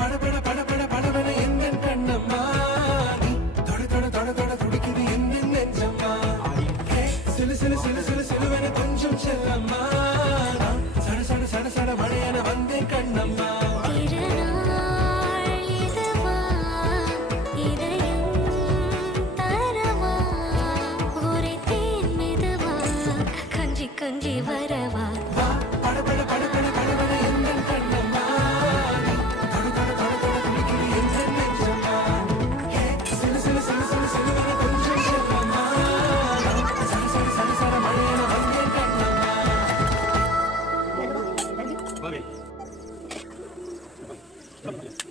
படபட படபட படபட எந்தன் கண்ணம்மா நீ தொட தொட தொட தொட துடிக்குது எந்தன் நெஞ்சம்மா சிலு சிலு சிலு சிலு சிலுவென கொஞ்சம் செல்லம்மா சட சட சட சட மழையென வந்தேன் கண்ணம்மா கொஞ்சி வரவா படபட படபட படபட எந்தன் கண்ணம்மா நீ தொட தொட தொட தொட துடிக்குது எந்தன் நெஞ்சம்மா சிலு சிலு சிலு சிலு சிலுவென கொஞ்சம் செல்லம்மா சட சட சட சட மழையென வந்தேன் கண்ணம்மா Okay.